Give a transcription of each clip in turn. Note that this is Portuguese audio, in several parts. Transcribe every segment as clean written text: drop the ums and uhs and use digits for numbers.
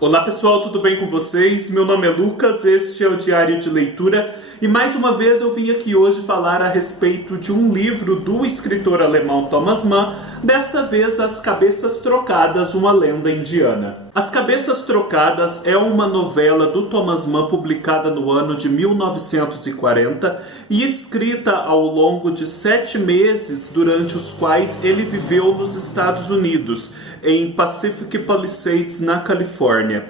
Olá pessoal, tudo bem com vocês? Meu nome é Lucas, este é o Diário de Leitura e mais uma vez eu vim aqui hoje falar a respeito de um livro do escritor alemão Thomas Mann, desta vez As Cabeças Trocadas, uma lenda indiana. As Cabeças Trocadas é uma novela do Thomas Mann publicada no ano de 1940 e escrita ao longo de 7 meses, durante os quais ele viveu nos Estados Unidos, em Pacific Palisades, na Califórnia.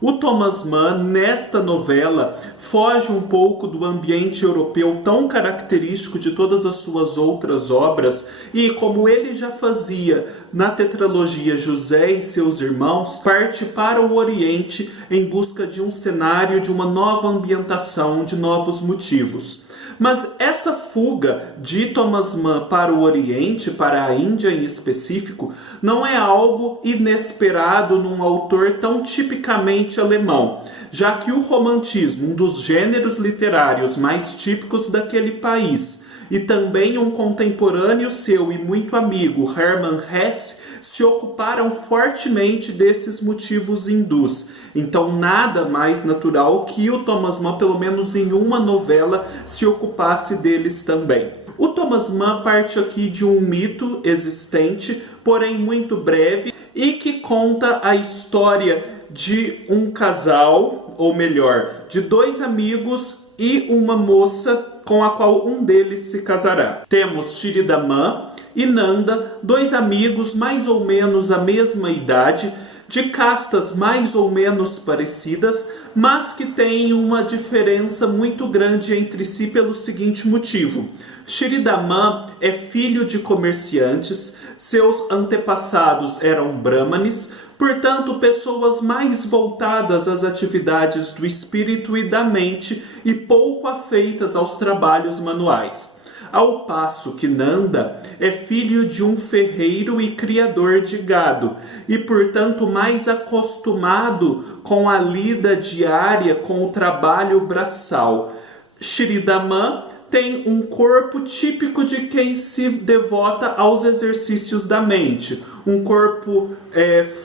O Thomas Mann, nesta novela, foge um pouco do ambiente europeu tão característico de todas as suas outras obras e, como ele já fazia na tetralogia José e seus irmãos, parte para o Oriente em busca de um cenário, de uma nova ambientação, de novos motivos. Mas essa fuga de Thomas Mann para o Oriente, para a Índia em específico, não é algo inesperado num autor tão tipicamente alemão, já que o romantismo, um dos gêneros literários mais típicos daquele país, e também um contemporâneo seu e muito amigo, Hermann Hesse, se ocuparam fortemente desses motivos hindus. Então nada mais natural que o Thomas Mann, pelo menos em uma novela, se ocupasse deles também. O Thomas Mann parte aqui de um mito existente, porém muito breve, e que conta a história de um casal, ou melhor, de 2 amigos e uma moça com a qual um deles se casará. Temos Shirida Mann e Nanda, 2 amigos mais ou menos a mesma idade, de castas mais ou menos parecidas, mas que têm uma diferença muito grande entre si pelo seguinte motivo. Shirida Mann é filho de comerciantes, seus antepassados eram brahmanes, portanto pessoas mais voltadas às atividades do espírito e da mente e pouco afeitas aos trabalhos manuais. Ao passo que Nanda é filho de um ferreiro e criador de gado, e portanto mais acostumado com a lida diária, com o trabalho braçal. Shirida Mann tem um corpo típico de quem se devota aos exercícios da mente. Um corpo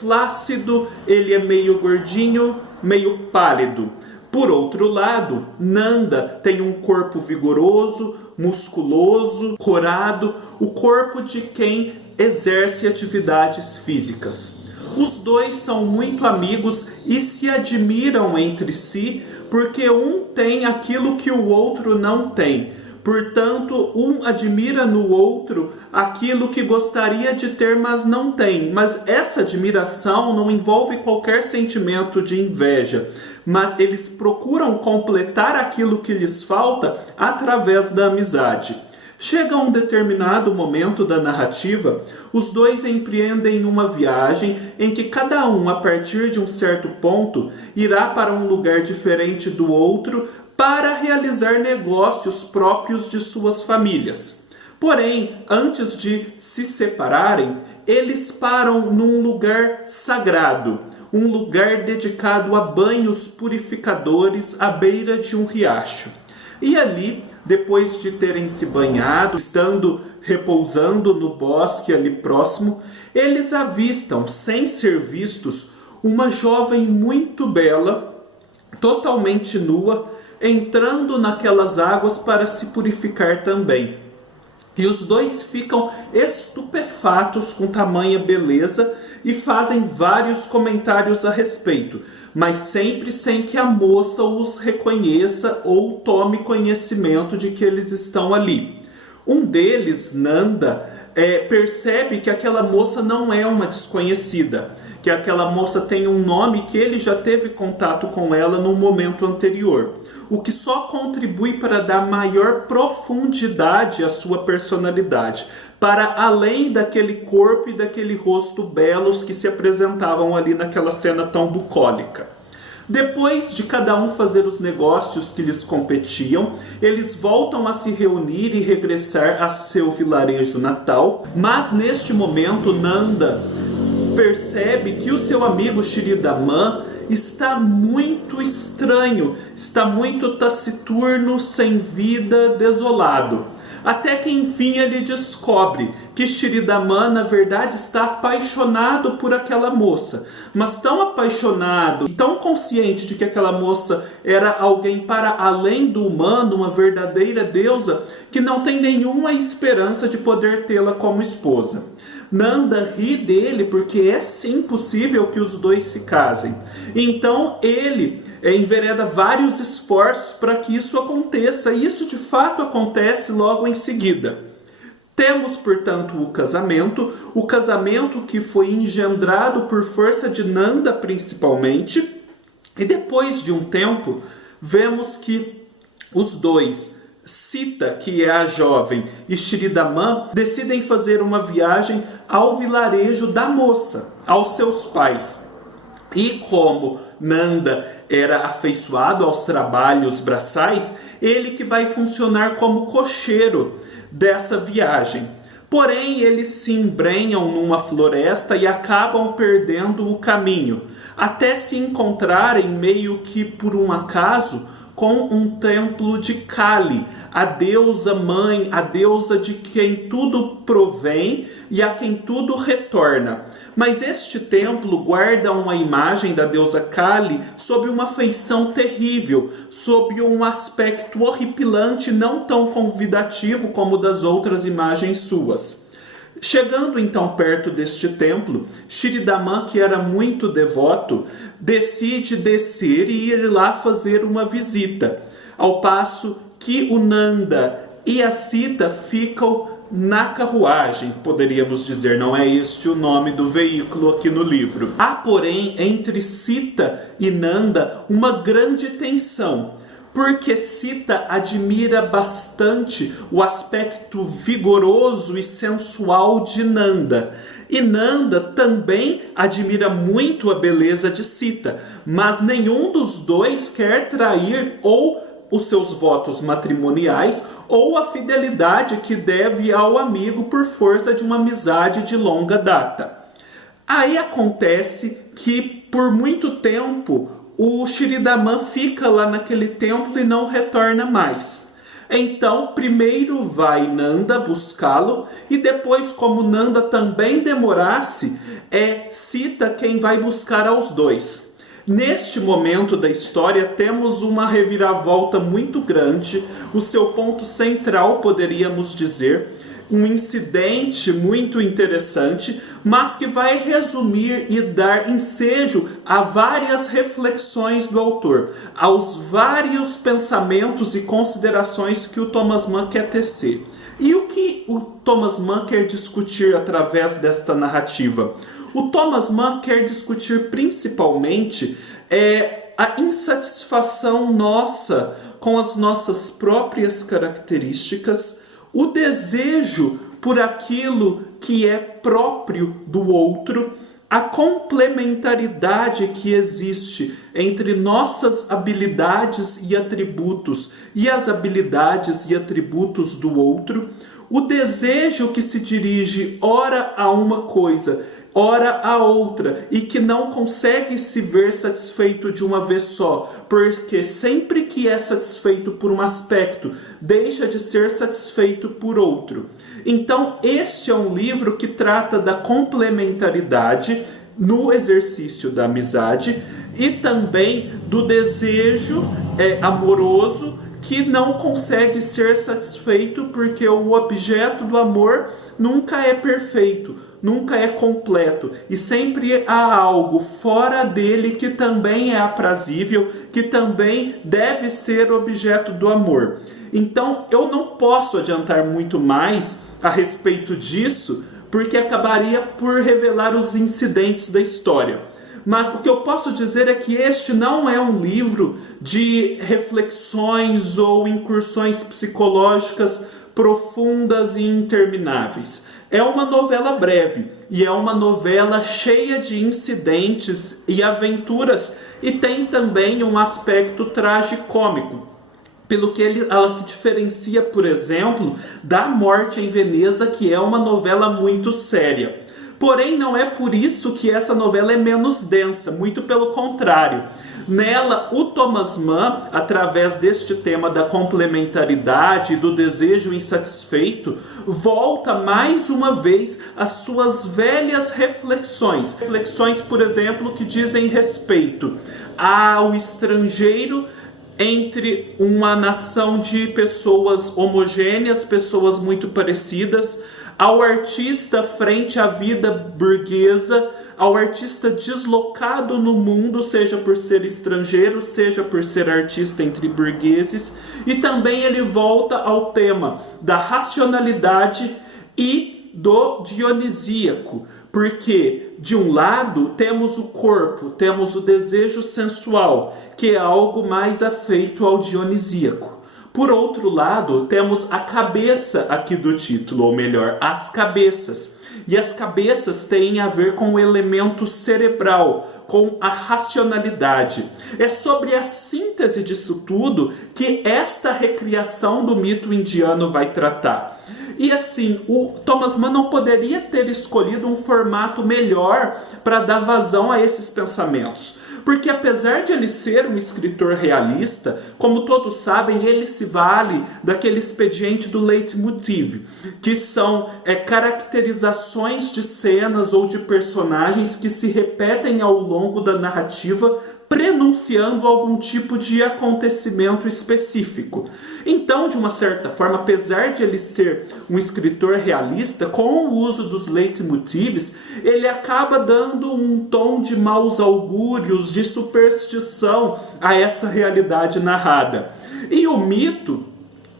flácido, ele é meio gordinho, meio pálido. Por outro lado, Nanda tem um corpo vigoroso, musculoso, corado, o corpo de quem exerce atividades físicas. Os dois são muito amigos e se admiram entre si, porque um tem aquilo que o outro não tem. Portanto, um admira no outro aquilo que gostaria de ter, mas não tem. Mas essa admiração não envolve qualquer sentimento de inveja. Mas eles procuram completar aquilo que lhes falta através da amizade. Chega um determinado momento da narrativa, os dois empreendem uma viagem em que cada um, a partir de um certo ponto, irá para um lugar diferente do outro para realizar negócios próprios de suas famílias. Porém, antes de se separarem, eles param num lugar sagrado, um lugar dedicado a banhos purificadores à beira de um riacho. E ali, depois de terem se banhado, estando repousando no bosque ali próximo, eles avistam, sem ser vistos, uma jovem muito bela, totalmente nua, entrando naquelas águas para se purificar também. E os dois ficam estupefatos com tamanha beleza e fazem vários comentários a respeito, mas sempre sem que a moça os reconheça ou tome conhecimento de que eles estão ali. Um deles, Nanda, percebe que aquela moça não é uma desconhecida, que aquela moça tem um nome, que ele já teve contato com ela no momento anterior, o que só contribui para dar maior profundidade à sua personalidade, para além daquele corpo e daquele rosto belos que se apresentavam ali naquela cena tão bucólica. Depois de cada um fazer os negócios que lhes competiam, eles voltam a se reunir e regressar a seu vilarejo natal, mas neste momento Nanda percebe que o seu amigo Shirida Mann está muito estranho, está muito taciturno, sem vida, desolado. até que enfim ele descobre que Shri-Daman na verdade está apaixonado por aquela moça, mas tão apaixonado e tão consciente de que aquela moça era alguém para além do humano, uma verdadeira deusa, que não tem nenhuma esperança de poder tê-la como esposa. Nanda ri dele porque é sim possível que os dois se casem. Então ele envereda vários esforços para que isso aconteça, e isso de fato acontece logo em seguida. Temos, portanto, o casamento que foi engendrado por força de Nanda principalmente, e depois de um tempo, vemos que os dois, Sita, que é a jovem, e Shri-Daman, decidem fazer uma viagem ao vilarejo da moça, aos seus pais. E como Nanda era afeiçoado aos trabalhos braçais, ele que vai funcionar como cocheiro dessa viagem. Porém, eles se embrenham numa floresta e acabam perdendo o caminho, até se encontrarem meio que por um acaso com um templo de Kali, a deusa mãe, a deusa de quem tudo provém e a quem tudo retorna. Mas este templo guarda uma imagem da deusa Kali sob uma feição terrível, sob um aspecto horripilante, não tão convidativo como das outras imagens suas. Chegando então perto deste templo, Shri-Daman, que era muito devoto, decide descer e ir lá fazer uma visita, ao passo que o Nanda e a Sita ficam na carruagem, poderíamos dizer, não é este o nome do veículo aqui no livro. Há, porém, entre Sita e Nanda uma grande tensão, porque Sita admira bastante o aspecto vigoroso e sensual de Nanda. E Nanda também admira muito a beleza de Sita, mas nenhum dos dois quer trair ou os seus votos matrimoniais ou a fidelidade que deve ao amigo por força de uma amizade de longa data. Aí acontece que por muito tempo o Shri-Daman fica lá naquele templo e não retorna mais. Então, primeiro vai Nanda buscá-lo, e depois, como Nanda também demorasse, é Sita quem vai buscar aos dois. Neste momento da história, temos uma reviravolta muito grande, o seu ponto central, poderíamos dizer, um incidente muito interessante, mas que vai resumir e dar ensejo a várias reflexões do autor, aos vários pensamentos e considerações que o Thomas Mann quer tecer. E o que o Thomas Mann quer discutir através desta narrativa? O Thomas Mann quer discutir principalmente a insatisfação nossa com as nossas próprias características, o desejo por aquilo que é próprio do outro, a complementaridade que existe entre nossas habilidades e atributos e as habilidades e atributos do outro, o desejo que se dirige ora a uma coisa, ora a outra, e que não consegue se ver satisfeito de uma vez só, porque sempre que é satisfeito por um aspecto, deixa de ser satisfeito por outro. Então, este é um livro que trata da complementaridade no exercício da amizade e também do desejo amoroso que não consegue ser satisfeito porque o objeto do amor nunca é perfeito, nunca é completo, e sempre há algo fora dele que também é aprazível, que também deve ser objeto do amor. Então eu não posso adiantar muito mais a respeito disso, porque acabaria por revelar os incidentes da história. Mas o que eu posso dizer é que este não é um livro de reflexões ou incursões psicológicas profundas e intermináveis. É uma novela breve e é uma novela cheia de incidentes e aventuras, e tem também um aspecto tragicômico, pelo que ela se diferencia, por exemplo, da Morte em Veneza, que é uma novela muito séria. Porém, não é por isso que essa novela é menos densa, muito pelo contrário. Nela, o Thomas Mann, através deste tema da complementaridade e do desejo insatisfeito, volta mais uma vez às suas velhas reflexões. Reflexões, por exemplo, que dizem respeito ao estrangeiro entre uma nação de pessoas homogêneas, pessoas muito parecidas, ao artista frente à vida burguesa, ao artista deslocado no mundo, seja por ser estrangeiro, seja por ser artista entre burgueses, e também ele volta ao tema da racionalidade e do dionisíaco, porque de um lado temos o corpo, temos o desejo sensual, que é algo mais afeito ao dionisíaco. Por outro lado, temos a cabeça aqui do título, ou melhor, as cabeças. E as cabeças têm a ver com o elemento cerebral, com a racionalidade. É sobre a síntese disso tudo que esta recriação do mito indiano vai tratar. E assim, o Thomas Mann não poderia ter escolhido um formato melhor para dar vazão a esses pensamentos. Porque apesar de ele ser um escritor realista, como todos sabem, ele se vale daquele expediente do leitmotiv, que são caracterizações de cenas ou de personagens que se repetem ao longo da narrativa, prenunciando algum tipo de acontecimento específico. Então, de uma certa forma, apesar de ele ser um escritor realista, com o uso dos leitmotivs, ele acaba dando um tom de maus augúrios, de superstição a essa realidade narrada. E o mito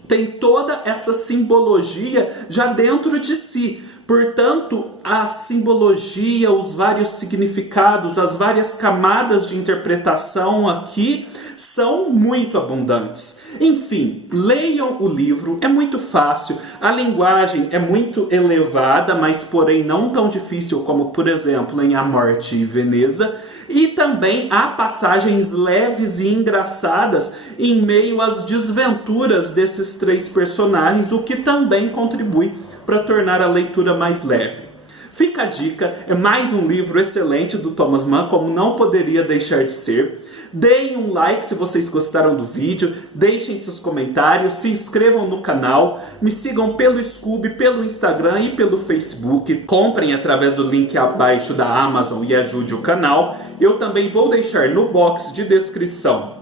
tem toda essa simbologia já dentro de si. Portanto, a simbologia, os vários significados, as várias camadas de interpretação aqui são muito abundantes. Enfim, leiam o livro, é muito fácil, a linguagem é muito elevada, mas porém não tão difícil como, por exemplo, em A Morte e Veneza, e também há passagens leves e engraçadas em meio às desventuras desses três personagens, o que também contribui para tornar a leitura mais leve. Fica a dica, é mais um livro excelente do Thomas Mann, como não poderia deixar de ser. Deem um like se vocês gostaram do vídeo, deixem seus comentários, se inscrevam no canal, me sigam pelo Scoob, pelo Instagram e pelo Facebook, comprem através do link abaixo da Amazon e ajude o canal. Eu também vou deixar no box de descrição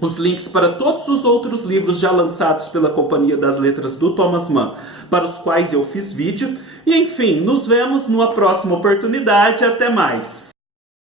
os links para todos os outros livros já lançados pela Companhia das Letras do Thomas Mann, para os quais eu fiz vídeo. E enfim, nos vemos numa próxima oportunidade. Até mais!